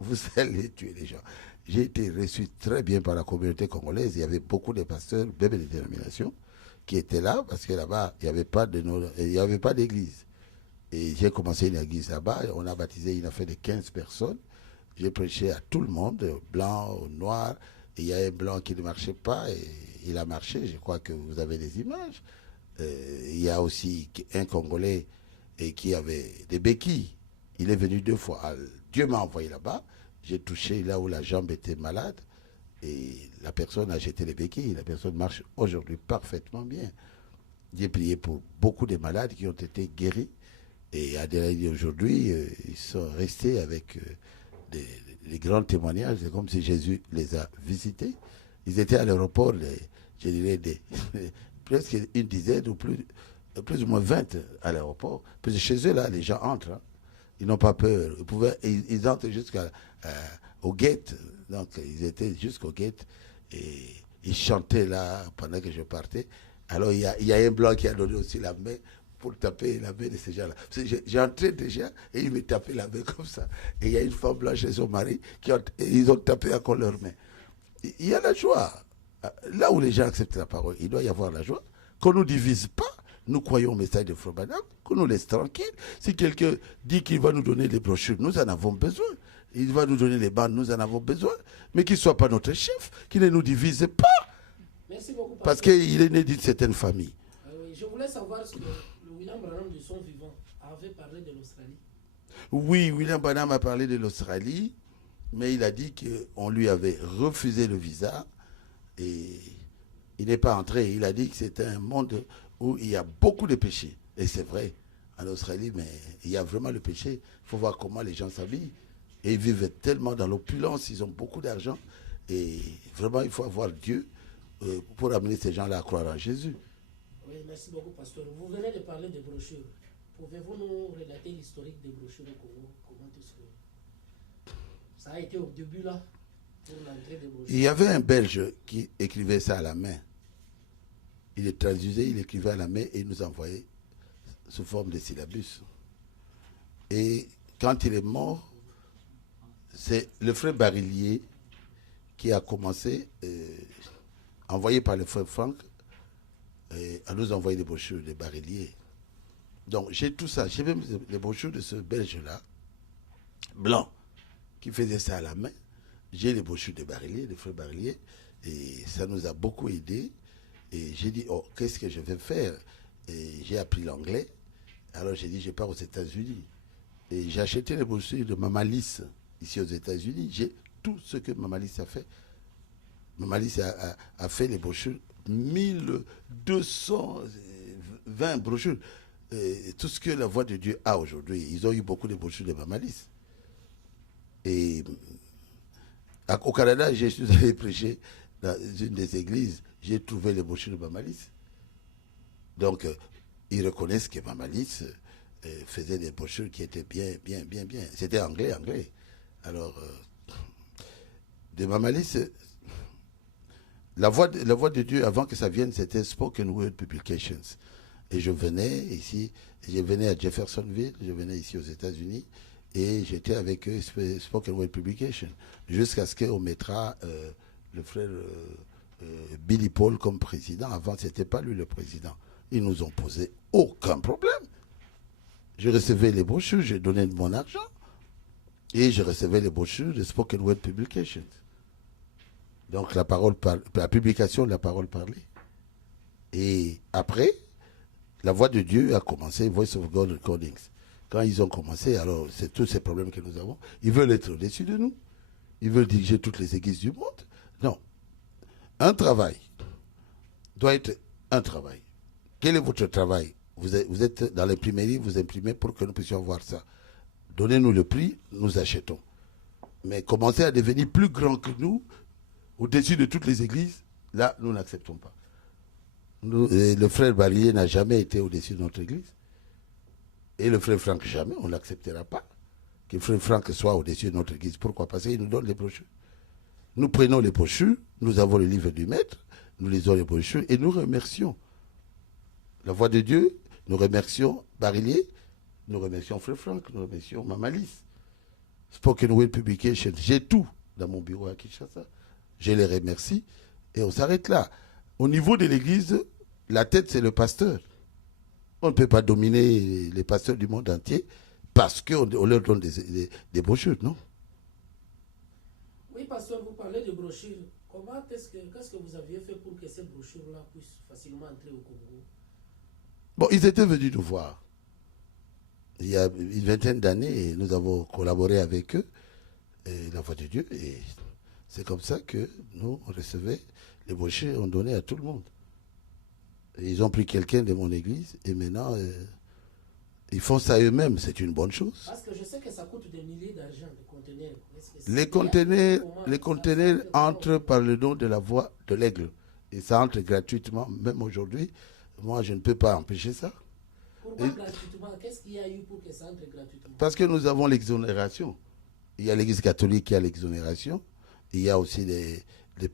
vous allez tuer les gens. J'ai été reçu très bien par la communauté congolaise. Il y avait beaucoup de pasteurs, même des dénominations, qui étaient là, parce que là-bas, il n'y avait pas d'église. Et j'ai commencé une église là-bas. On a baptisé une affaire de 15 personnes. J'ai prêché à tout le monde, blanc, noir. Et il y a un blanc qui ne marchait pas, et il a marché. Je crois que vous avez des images. Il y a aussi un Congolais qui avait des béquilles. Il est venu 2 fois. Dieu m'a envoyé là-bas. J'ai touché là où la jambe était malade. Et la personne a jeté les béquilles. La personne marche aujourd'hui parfaitement bien. J'ai prié pour beaucoup de malades qui ont été guéris. Et Adélaïde aujourd'hui, ils sont restés avec des grands témoignages. C'est comme si Jésus les a visités. Ils étaient à l'aéroport, je dirais, presque une dizaine ou plus ou moins 20 à l'aéroport. Parce que chez eux, là, les gens entrent. Hein. Ils n'ont pas peur. Ils entrent jusqu'au gate. Donc, ils étaient jusqu'au gate. Et ils chantaient là pendant que je partais. Alors, il y a un blanc qui a donné aussi la main pour taper la main de ces gens-là. J'ai entré déjà et ils me tapaient la main comme ça. Et il y a une femme blanche et son mari ils ont tapé encore leur main. Il y a la joie. Là où les gens acceptent la parole, il doit y avoir la joie. Qu'on ne nous divise pas. Nous croyons au message de Frère Branham, qu'on nous laisse tranquille. Si quelqu'un dit qu'il va nous donner les brochures, nous en avons besoin. Il va nous donner les bandes, nous en avons besoin. Mais qu'il ne soit pas notre chef, qu'il ne nous divise pas. Merci beaucoup. Parce qu'il est né d'une certaine famille. Oui, je voulais savoir ce que le William Branham de son vivant avait parlé de l'Australie. Oui, William Branham a parlé de l'Australie, mais il a dit qu'on lui avait refusé le visa et il n'est pas entré. Il a dit que c'était un monde où il y a beaucoup de péchés. Et c'est vrai, en Australie, mais il y a vraiment le péché. Il faut voir comment les gens s'habillent. Et ils vivent tellement dans l'opulence, ils ont beaucoup d'argent. Et vraiment, il faut avoir Dieu pour amener ces gens-là à croire en Jésus. Oui, merci beaucoup, pasteur. Vous venez de parler des brochures. Pouvez-vous nous relater l'historique des brochures au Congo? Comment est-ce que ça a été au début, là, pour l'entrée des brochures? Il y avait un Belge qui écrivait ça à la main. Il les traduisait, il écrivait à la main et il nous envoyait sous forme de syllabus. Et quand il est mort, c'est le frère Barillier qui a commencé, envoyé par le frère Franck, à nous envoyer des brochures de Barillier. Donc j'ai tout ça. J'ai même les brochures de ce Belge-là, blanc, qui faisait ça à la main. J'ai les brochures de Barillier, de frère Barillier, et ça nous a beaucoup aidés. Et j'ai dit, oh, qu'est-ce que je vais faire? Et j'ai appris l'anglais. Alors j'ai dit, je pars aux États-Unis. Et j'ai acheté les brochures de Mama Lys ici aux États-Unis. J'ai tout ce que Mama Lys a fait. Mama Lys a fait les brochures, 1220 brochures. Tout ce que la Voix de Dieu a aujourd'hui. Ils ont eu beaucoup de brochures de Mama Lys. Et au Canada, je suis allé prêcher dans une des églises. J'ai trouvé les brochures de Mama Lys. Donc, ils reconnaissent que Mama Lys faisait des brochures qui étaient bien. C'était anglais. Alors, de Mama Lys, la voix de Dieu, avant que ça vienne, c'était Spoken Word Publications. Et je venais ici, je venais à Jeffersonville, je venais ici aux États-Unis, et j'étais avec eux, Spoken Word Publication, jusqu'à ce qu'on mettra le frère Billy Paul comme président. Avant, ce n'était pas lui le président. Ils nous ont posé aucun problème. Je recevais les brochures, je donnais mon argent, et je recevais les brochures de Spoken Word Publications. Donc la publication de la parole parlée. Et après, la Voix de Dieu a commencé, Voice of God Recordings. Quand ils ont commencé, alors c'est tous ces problèmes que nous avons. Ils veulent être au-dessus de nous. Ils veulent diriger toutes les églises du monde. Non. Un travail doit être un travail. Quel est votre travail? Vous êtes dans l'imprimerie, vous imprimez pour que nous puissions voir ça. Donnez-nous le prix, nous achetons. Mais commencer à devenir plus grand que nous, au-dessus de toutes les églises, là, nous n'acceptons pas. Le frère Barillier n'a jamais été au-dessus de notre église. Et le frère Franck, jamais, on n'acceptera pas que le frère Franck soit au-dessus de notre église. Pourquoi? Parce qu'il nous donne les brochures. Nous prenons les brochures, nous avons le livre du maître, nous lisons les brochures et nous remercions la Voix de Dieu, nous remercions Barillier, nous remercions frère Franck, nous remercions Mama Lys. Spoken Word Publication, j'ai tout dans mon bureau à Kinshasa. Je les remercie et on s'arrête là. Au niveau de l'église, la tête c'est le pasteur. On ne peut pas dominer les pasteurs du monde entier parce qu'on leur donne des brochures, non? Oui, pasteur, vous parlez de brochures. Qu'est-ce que vous aviez fait pour que ces brochures-là puissent facilement entrer au Congo? Bon, ils étaient venus nous voir. Il y a une vingtaine d'années, et nous avons collaboré avec eux, et la Voix de Dieu, et c'est comme ça que nous, on recevait les brochures, on donnait à tout le monde. Et ils ont pris quelqu'un de mon église, et maintenant, ils font ça eux-mêmes, c'est une bonne chose. Parce que je sais que ça coûte des milliers d'argent, de conteneurs. Les conteneurs entrent par le nom de la Voix de l'Aigle. Et ça entre gratuitement, même aujourd'hui. Moi, je ne peux pas empêcher ça. Pourquoi gratuitement? Qu'est-ce qu'il y a eu pour que ça entre gratuitement? Parce que nous avons l'exonération. Il y a l'Église catholique qui a l'exonération. Il y a aussi les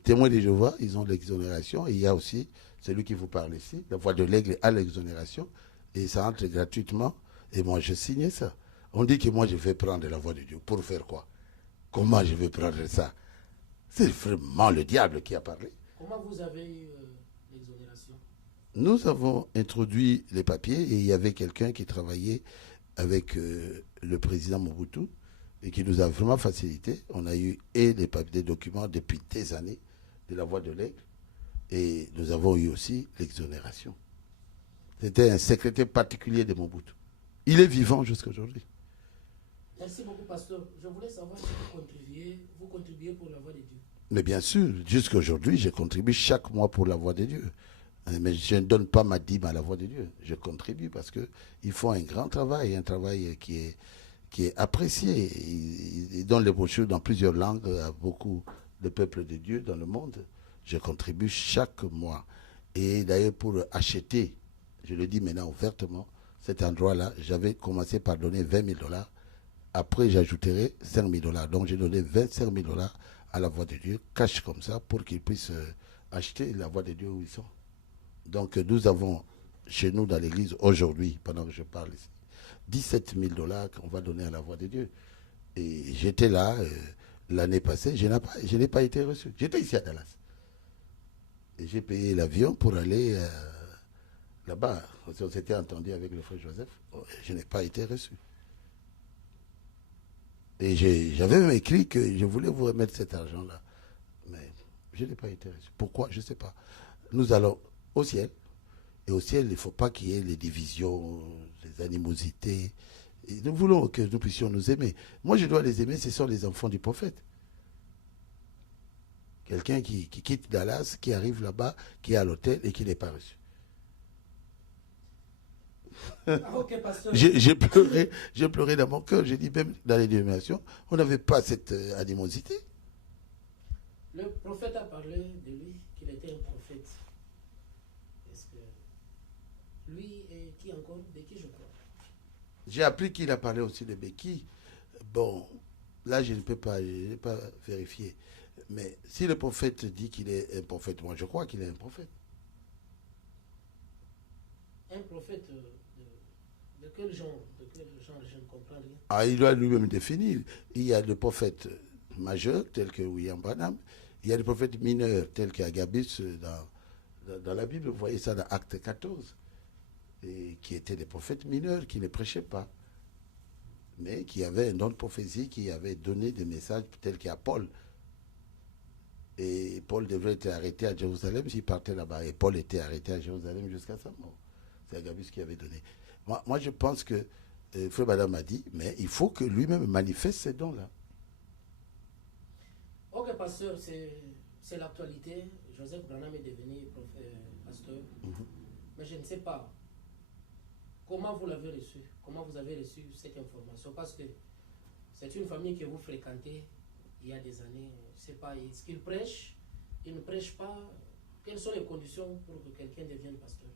témoins de Jéhovah, ils ont l'exonération. Et il y a aussi celui qui vous parle ici, la Voix de l'Aigle a l'exonération. Et ça entre gratuitement. Et moi, je signais ça. On dit que moi, je vais prendre la voix de Dieu. Pour faire quoi? Comment je vais prendre ça? C'est vraiment le diable qui a parlé. Comment vous avez eu l'exonération? Nous avons introduit les papiers et il y avait quelqu'un qui travaillait avec le président Mobutu et qui nous a vraiment facilité. On a eu et les papiers, des documents depuis des années de la voix de l'aigle et nous avons eu aussi l'exonération. C'était un secrétaire particulier de Mobutu. Il est vivant jusqu'à aujourd'hui. Merci beaucoup, pasteur. Je voulais savoir si vous contribuez pour la voix de Dieu. Mais bien sûr, jusqu'à aujourd'hui, je contribue chaque mois pour la voix de Dieu. Mais je ne donne pas ma dîme à la voix de Dieu. Je contribue parce qu'ils font un grand travail, un travail qui est apprécié. Ils donnent les brochures dans plusieurs langues à beaucoup de peuples de Dieu dans le monde. Je contribue chaque mois. Et d'ailleurs, pour acheter, je le dis maintenant ouvertement, cet endroit-là, j'avais commencé par donner 20 000 $. Après, j'ajouterai 5 000 $. Donc, j'ai donné 25 000 $ à la voix de Dieu, cash comme ça, pour qu'ils puissent acheter la voix de Dieu où ils sont. Donc, nous avons chez nous dans l'église aujourd'hui, pendant que je parle ici, 17 000 $ qu'on va donner à la voix de Dieu. Et j'étais là l'année passée, je n'ai pas été reçu. J'étais ici à Dallas. Et j'ai payé l'avion pour aller là-bas. On s'était entendu avec le frère Joseph. Je n'ai pas été reçu. Et j'avais même écrit que je voulais vous remettre cet argent-là. Mais je n'ai pas été reçu. Pourquoi? Je ne sais pas. Nous allons au ciel. Et au ciel, il ne faut pas qu'il y ait les divisions, les animosités. Et nous voulons que nous puissions nous aimer. Moi, je dois les aimer, ce sont les enfants du prophète. Quelqu'un qui quitte Dallas, qui arrive là-bas, qui est à l'hôtel et qui n'est pas reçu. Okay, pasteur. J'ai pleuré dans mon cœur. J'ai dit, même dans les dénominations, on n'avait pas cette animosité. Le prophète a parlé de lui, qu'il était un prophète. Est-ce que lui et qui encore? De qui je crois? J'ai appris qu'il a parlé aussi de Béki. Bon, là, je ne peux pas vérifier. Mais si le prophète dit qu'il est un prophète, moi je crois qu'il est un prophète. Un prophète de quel genre? Je ne comprends rien. Ah, il doit lui-même définir. Il y a des prophètes majeurs, tels que William Branham. Il y a des prophètes mineurs, tels qu'Agabus dans la Bible. Vous voyez ça dans Acte 14. Et qui étaient des prophètes mineurs, qui ne prêchaient pas. Mais qui avaient un don de prophétie, qui avait donné des messages tels qu'à Paul. Et Paul devrait être arrêté à Jérusalem s'il partait là-bas. Et Paul était arrêté à Jérusalem jusqu'à sa mort. C'est Agabus qui avait donné. Moi, je pense que Frère Madame a dit, mais il faut que lui-même manifeste ces dons-là. Ok, pasteur, c'est l'actualité. Joseph Branham est devenu pasteur. Mais je ne sais pas comment vous l'avez reçu. Comment vous avez reçu cette information? Parce que c'est une famille que vous fréquentez il y a des années. Je ne sais pas, est-ce qu'il prêche? Il ne prêche pas? Quelles sont les conditions pour que quelqu'un devienne pasteur?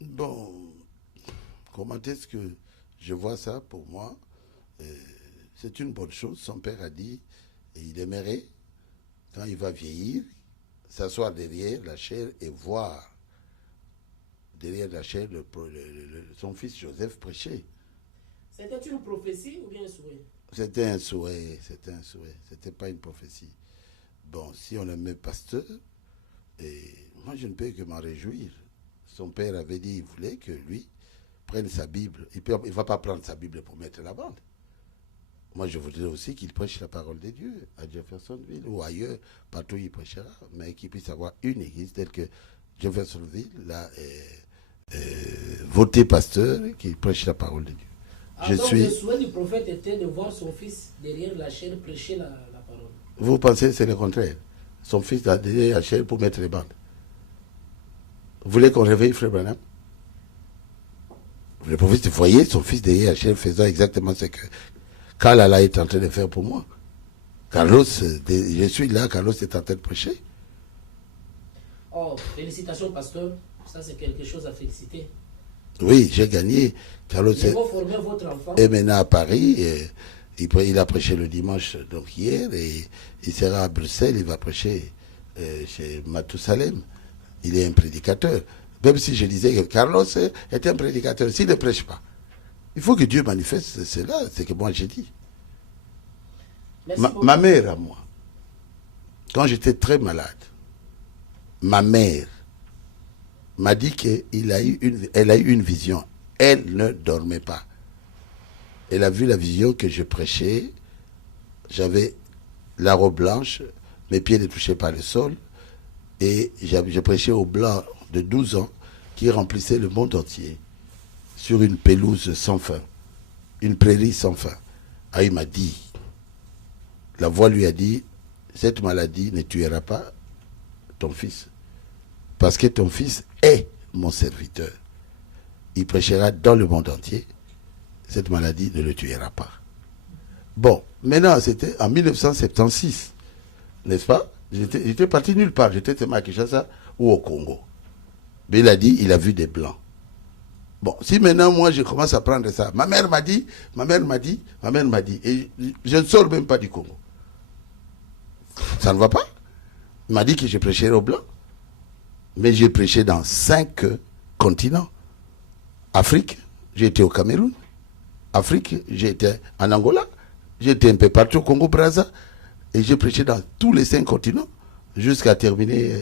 Bon, comment est-ce que je vois ça pour moi? C'est une bonne chose. Son père a dit, et il aimerait, quand il va vieillir, s'asseoir derrière la chaire et voir derrière la chaire son fils Joseph prêcher. C'était une prophétie ou bien un souhait? C'était un souhait, c'était pas une prophétie. Bon, si on aimait pasteur, et moi je ne peux que m'en réjouir. Son père avait dit, il voulait que lui prenne sa Bible. Il ne va pas prendre sa Bible pour mettre la bande. Moi, je voudrais aussi qu'il prêche la parole de Dieu à Jeffersonville ou ailleurs, partout où il prêchera, mais qu'il puisse avoir une église telle que Jeffersonville, là, voté pasteur, qui prêche la parole de Dieu. Donc le souhait du prophète était de voir son fils derrière la chaîne prêcher la parole. Vous pensez que c'est le contraire? Son fils derrière la chaîne pour mettre les bandes. Vous voulez qu'on réveille Frère Branham? Le prophète voyait son fils derrière la chaîne faisant exactement ce que Kalala est en train de faire pour moi. Carlos, je suis là, Carlos est en train de prêcher. Oh, félicitations, pasteur. Ça, c'est quelque chose à féliciter. Oui, j'ai gagné. Carlos est votre enfant. est maintenant à Paris. Il a prêché le dimanche, donc hier, et il sera à Bruxelles. Il va prêcher chez Mathusalem. Il est un prédicateur. Même si je disais que Carlos était un prédicateur, s'il ne prêche pas, il faut que Dieu manifeste cela, c'est ce que moi j'ai dit. Ma mère à moi, quand j'étais très malade, ma mère m'a dit qu'elle a eu une vision. Elle ne dormait pas. Elle a vu la vision que je prêchais. J'avais la robe blanche, mes pieds ne touchaient pas le sol. Et je prêchais au blanc de 12 ans qui remplissait le monde entier sur une pelouse sans fin, une prairie sans fin. Ah, il m'a dit, la voix lui a dit, cette maladie ne tuera pas ton fils. Parce que ton fils est mon serviteur. Il prêchera dans le monde entier. Cette maladie ne le tuera pas. Bon, maintenant, c'était en 1976, n'est-ce pas? J'étais parti nulle part. J'étais à Kinshasa ou au Congo. Mais il a dit, il a vu des blancs. Bon, si maintenant, moi, je commence à prendre ça. Ma mère m'a dit. Et je ne sors même pas du Congo. Ça ne va pas. Il m'a dit que je prêcherais aux blancs. Mais j'ai prêché dans 5 continents. Afrique, j'ai été au Cameroun. Afrique, j'ai été en Angola. J'ai été un peu partout au Congo-Brazza. Et j'ai prêché dans tous les 5 continents. Jusqu'à terminer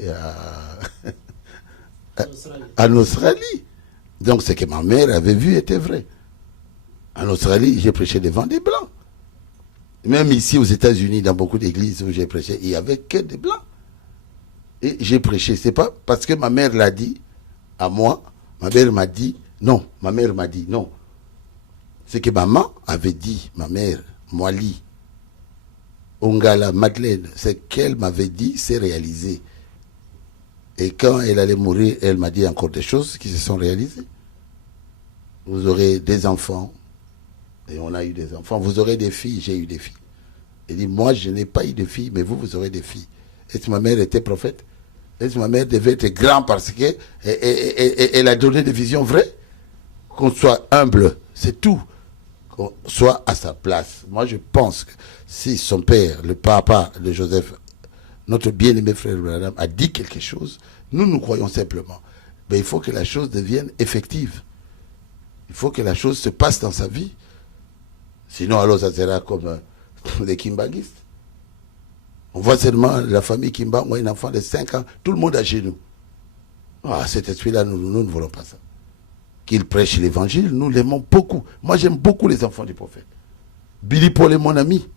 en Australie. Donc ce que ma mère avait vu était vrai. En Australie, j'ai prêché devant des blancs. Même ici aux États-Unis, dans beaucoup d'églises où j'ai prêché, il n'y avait que des blancs. Et j'ai prêché. C'est pas parce que ma mère l'a dit à moi, ma mère m'a dit non. Ma mère m'a dit non. C'est que maman avait dit, ma mère, Moali, Ongala, Madeleine, ce qu'elle m'avait dit, c'est réalisé. Et quand elle allait mourir, elle m'a dit encore des choses qui se sont réalisées. Vous aurez des enfants, et on a eu des enfants. Vous aurez des filles, j'ai eu des filles. Elle dit, moi, je n'ai pas eu de filles, mais vous aurez des filles. Est-ce que ma mère était prophète? Est-ce que ma mère devait être grande parce qu'elle a donné des visions vraies? Qu'on soit humble, c'est tout. Qu'on soit à sa place. Moi, je pense que si son père, le papa de Joseph, notre bien-aimé frère Branham, a dit quelque chose, nous croyons simplement. Mais il faut que la chose devienne effective. Il faut que la chose se passe dans sa vie. Sinon, alors, ça sera comme les kimbanguistes. On voit seulement la famille Kimba, moi, un enfant de 5 ans, tout le monde à genoux. Ah, cet esprit-là, nous ne voulons pas ça. Qu'il prêche l'évangile, nous l'aimons beaucoup. Moi, j'aime beaucoup les enfants du prophète. Billy Paul est mon ami.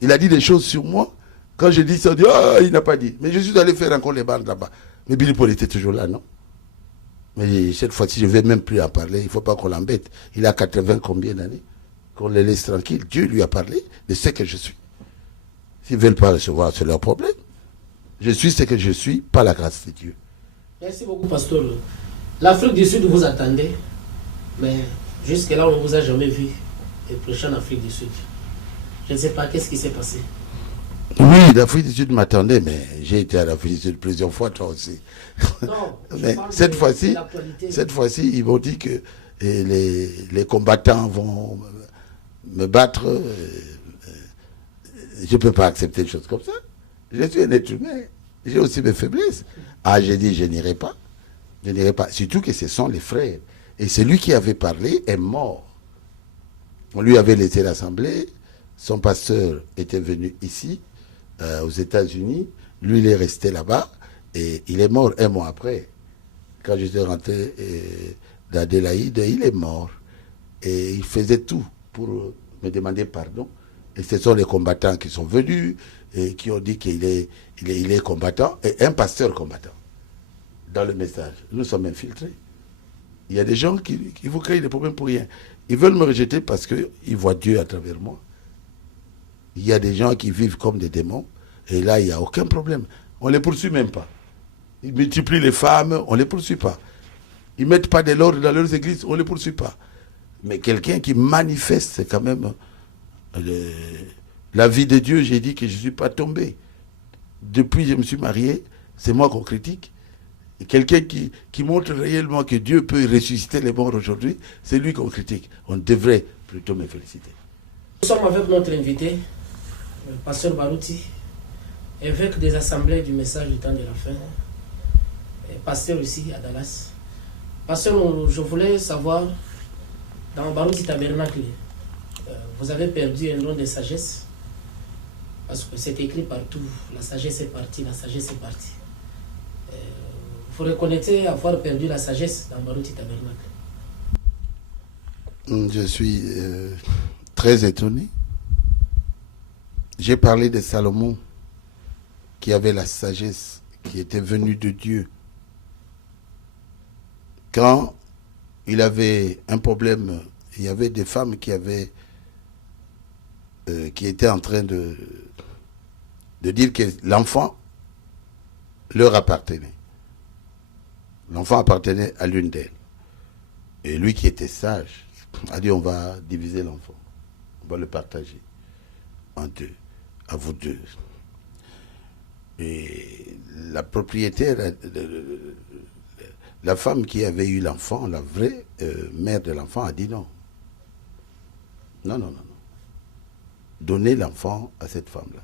Il a dit des choses sur moi. Quand je dis ça, on dit, ah, il n'a pas dit. Mais je suis allé faire encore les bandes là-bas. Mais Billy Paul était toujours là, non? Mais cette fois-ci, je ne vais même plus en parler. Il ne faut pas qu'on l'embête. Il a 80 combien d'années? Qu'on le laisse tranquille. Dieu lui a parlé de ce que je suis. S'ils ne veulent pas recevoir, c'est leur problème. Je suis ce que je suis, par la grâce de Dieu. Merci beaucoup, pasteur. L'Afrique du Sud vous attendait, mais jusque-là, on ne vous a jamais vu prêcher en Afrique du Sud. Je ne sais pas, qu'est-ce qui s'est passé? Oui, l'Afrique du Sud m'attendait, mais j'ai été à l'Afrique du Sud plusieurs fois, toi aussi. Non, mais cette fois-ci, ils m'ont dit que les combattants vont me battre. Je ne peux pas accepter une chose comme ça. Je suis un être humain. J'ai aussi mes faiblesses. Ah, j'ai dit, je n'irai pas. Je n'irai pas. Surtout que ce sont les frères. Et celui qui avait parlé est mort. On lui avait laissé l'assemblée. Son pasteur était venu ici, aux États-Unis. Lui, il est resté là-bas. Et il est mort 1 mois après. Quand j'étais rentré d'Adélaïde, il est mort. Et il faisait tout pour me demander pardon. Et ce sont les combattants qui sont venus et qui ont dit qu'il est combattant et un pasteur combattant. Dans le message, nous sommes infiltrés. Il y a des gens qui vous créent des problèmes pour rien. Ils veulent me rejeter parce qu'ils voient Dieu à travers moi. Il y a des gens qui vivent comme des démons et là, il n'y a aucun problème. On ne les poursuit même pas. Ils multiplient les femmes, on ne les poursuit pas. Ils ne mettent pas de l'ordre dans leurs églises, on ne les poursuit pas. Mais quelqu'un qui manifeste, c'est quand même la vie de Dieu. J'ai dit que je ne suis pas tombé. Depuis que je me suis marié, c'est moi qu'on critique. Et quelqu'un qui montre réellement que Dieu peut ressusciter les morts aujourd'hui, c'est lui qu'on critique. On devrait plutôt me féliciter. Nous sommes avec notre invité, le pasteur Barouti, évêque des assemblées du message du temps de la fin, et pasteur ici à Dallas. Pasteur, je voulais savoir, dans Barouti Tabernacle, vous avez perdu un don de sagesse, parce que c'est écrit partout, la sagesse est partie, la sagesse est partie. Vous reconnaissez avoir perdu la sagesse dans Barouti Tabernacle? Je suis très étonné. J'ai parlé de Salomon, qui avait la sagesse, qui était venue de Dieu. Quand il avait un problème, il y avait des femmes qui étaient en train de dire que l'enfant leur appartenait. L'enfant appartenait à l'une d'elles. Et lui qui était sage a dit, on va diviser l'enfant. On va le partager en deux, à vous deux. Et la propriétaire, la femme qui avait eu l'enfant, la vraie mère de l'enfant, a dit non. Non, non, non, non. Donnez l'enfant à cette femme-là.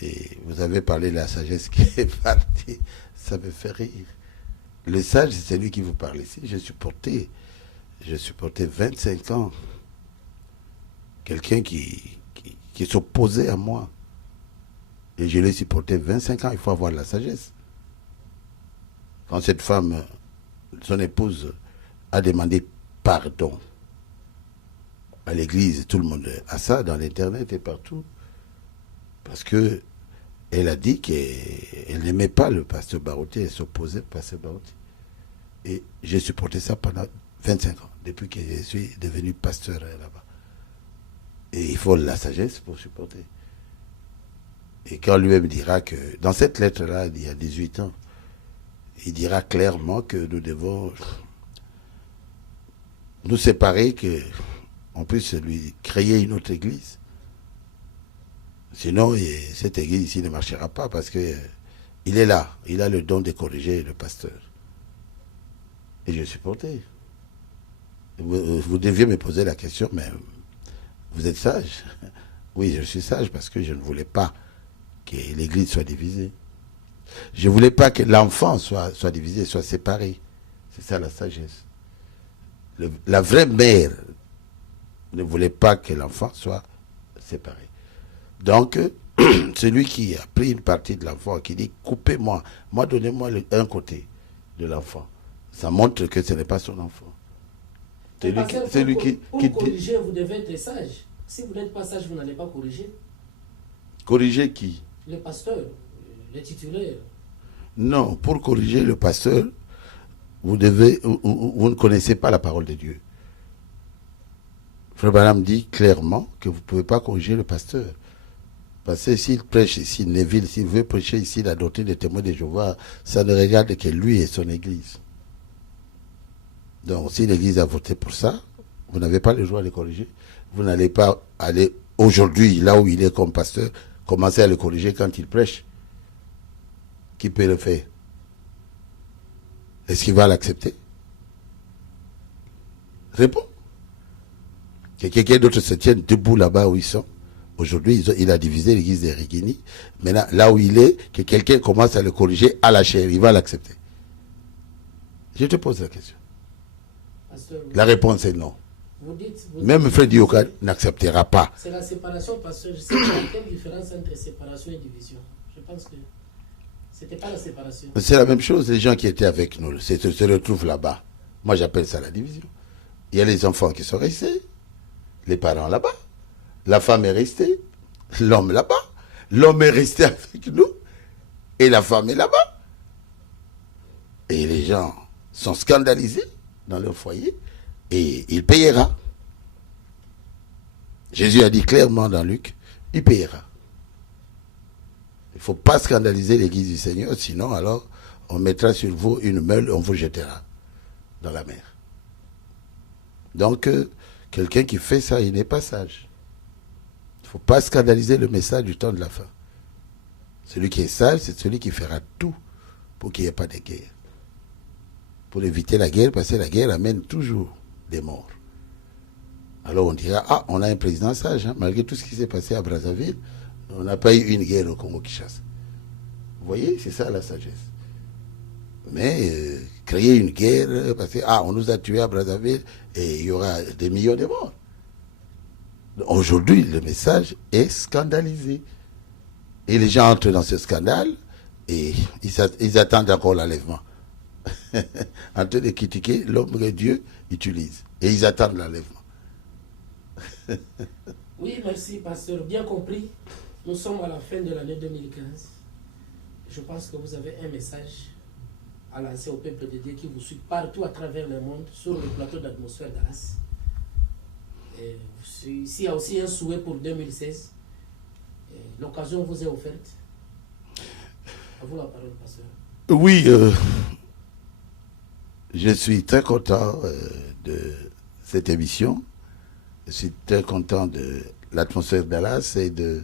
Et vous avez parlé de la sagesse qui est partie. Ça me fait rire. Le sage, c'est celui qui vous parle ici. J'ai supporté 25 ans quelqu'un qui s'opposait à moi. Et je l'ai supporté 25 ans. Il faut avoir la sagesse. Quand cette femme, son épouse, a demandé pardon à l'église, tout le monde a ça dans l'internet et partout, parce que elle a dit qu'elle n'aimait pas le pasteur Barouti, elle s'opposait au pasteur Barouti. Et j'ai supporté ça pendant 25 ans, depuis que je suis devenu pasteur là-bas. Et il faut la sagesse pour supporter. Et quand lui-même dira que, dans cette lettre-là, il y a 18 ans, il dira clairement que nous devons nous séparer, qu'on puisse lui créer une autre église. Sinon, cette église ici ne marchera pas parce que il est là. Il a le don de corriger le pasteur. Et je supportais. Vous deviez me poser la question, mais vous êtes sage? Oui, je suis sage parce que je ne voulais pas que l'église soit divisée. Je ne voulais pas que l'enfant soit divisé, soit séparé. C'est ça la sagesse. La vraie mère ne voulait pas que l'enfant soit séparé. Donc, celui qui a pris une partie de l'enfant, qui dit, coupez-moi, moi donnez-moi un côté de l'enfant. Ça montre que ce n'est pas son enfant. Pour corriger, vous devez être sage. Si vous n'êtes pas sage, vous n'allez pas corriger. Corriger qui? Le pasteur, le titulaire. Non, pour corriger le pasteur, vous ne connaissez pas la parole de Dieu. Frère Branham dit clairement que vous ne pouvez pas corriger le pasteur. Parce que s'il prêche ici Neville, s'il veut prêcher ici la doctrine des témoins de Jéhovah, ça ne regarde que lui et son église. Donc, si l'église a voté pour ça, vous n'avez pas le droit de le corriger. Vous n'allez pas aller aujourd'hui, là où il est comme pasteur, commencer à le corriger quand il prêche. Qui peut le faire? Est-ce qu'il va l'accepter? Réponds. Que quelqu'un d'autre se tienne debout là-bas où ils sont. Aujourd'hui, il a divisé l'église de Rigini. Maintenant, là où il est, que quelqu'un commence à le corriger à la chair, il va l'accepter. Je te pose la question. La réponse est non. Même Freddy Yoka n'acceptera pas. C'est la séparation, parce que je sais qu'il y a quelle différence entre séparation et division. Je pense que c'était pas la séparation. C'est la même chose, les gens qui étaient avec nous se retrouvent là-bas. Moi, j'appelle ça la division. Il y a les enfants qui sont restés, les parents là-bas, la femme est restée, l'homme là-bas, l'homme est resté avec nous, et la femme est là-bas. Et les gens sont scandalisés dans leur foyer, et il payera. Jésus a dit clairement dans Luc, il payera. Il ne faut pas scandaliser l'église du Seigneur, sinon alors on mettra sur vous une meule, on vous jettera dans la mer. Donc, quelqu'un qui fait ça, il n'est pas sage. Il ne faut pas scandaliser le message du temps de la fin. Celui qui est sage, c'est celui qui fera tout pour qu'il n'y ait pas de guerre. Pour éviter la guerre, parce que la guerre amène toujours des morts. Alors on dira, ah, on a un président sage, hein, malgré tout ce qui s'est passé à Brazzaville, on n'a pas eu une guerre au Congo-Kinshasa. Vous voyez, c'est ça la sagesse. Mais créer une guerre, parce qu'on nous a tués à Brazzaville et il y aura des millions de morts. Aujourd'hui, le message est scandalisé. Et les gens entrent dans ce scandale et ils attendent encore l'enlèvement. En train de critiquer l'homme que Dieu utilise. Et ils attendent l'enlèvement. Oui, merci, pasteur. Bien compris. Nous sommes à la fin de l'année 2015. Je pense que vous avez un message à lancer au peuple de Dieu qui vous suit partout à travers le monde, sur le plateau d'atmosphère Dallas. Et ici, il y a aussi un souhait pour 2016. L'occasion vous est offerte. À vous la parole, pasteur. Oui, je suis très content de cette émission. Je suis très content de l'atmosphère Dallas et de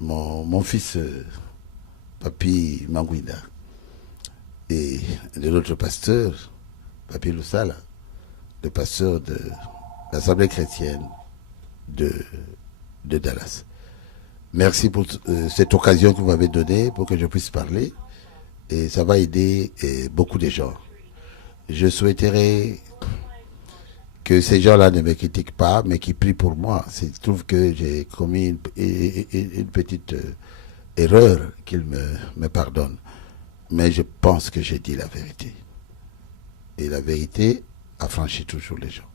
mon fils Papi Mangouida et de notre pasteur Papi Lusala, le pasteur de l'Assemblée chrétienne de Dallas. Merci pour cette occasion que vous m'avez donnée pour que je puisse parler et ça va aider beaucoup de gens. Je souhaiterais que ces gens-là ne me critiquent pas, mais qu'ils prient pour moi. S'ils trouvent que j'ai commis une petite erreur, qu'ils me pardonnent. Mais je pense que j'ai dit la vérité. Et la vérité affranchit toujours les gens.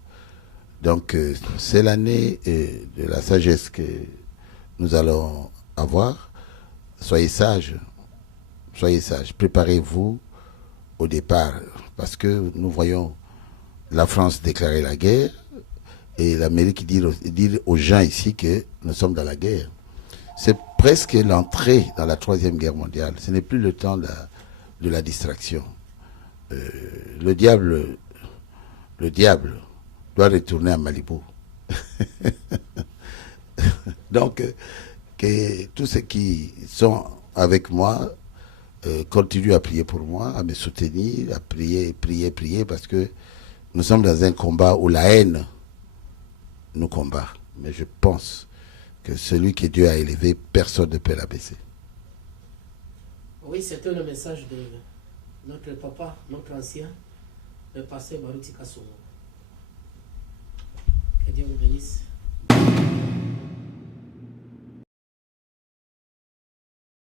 Donc, c'est l'année de la sagesse que nous allons avoir. Soyez sages. Soyez sages. Préparez-vous au départ. Parce que nous voyons la France déclarer la guerre et l'Amérique dire aux gens ici que nous sommes dans la guerre. C'est presque l'entrée dans la 3e guerre mondiale. Ce n'est plus le temps de la distraction. Le diable doit retourner à Malibu. Donc, que tous ceux qui sont avec moi continuent à prier pour moi, à me soutenir, à prier, parce que nous sommes dans un combat où la haine nous combat. Mais je pense que celui que Dieu a élevé, personne ne peut l'abaisser. Oui, c'était le message de notre papa, notre ancien, le pasteur Baruti Kassomo. Que Dieu vous bénisse.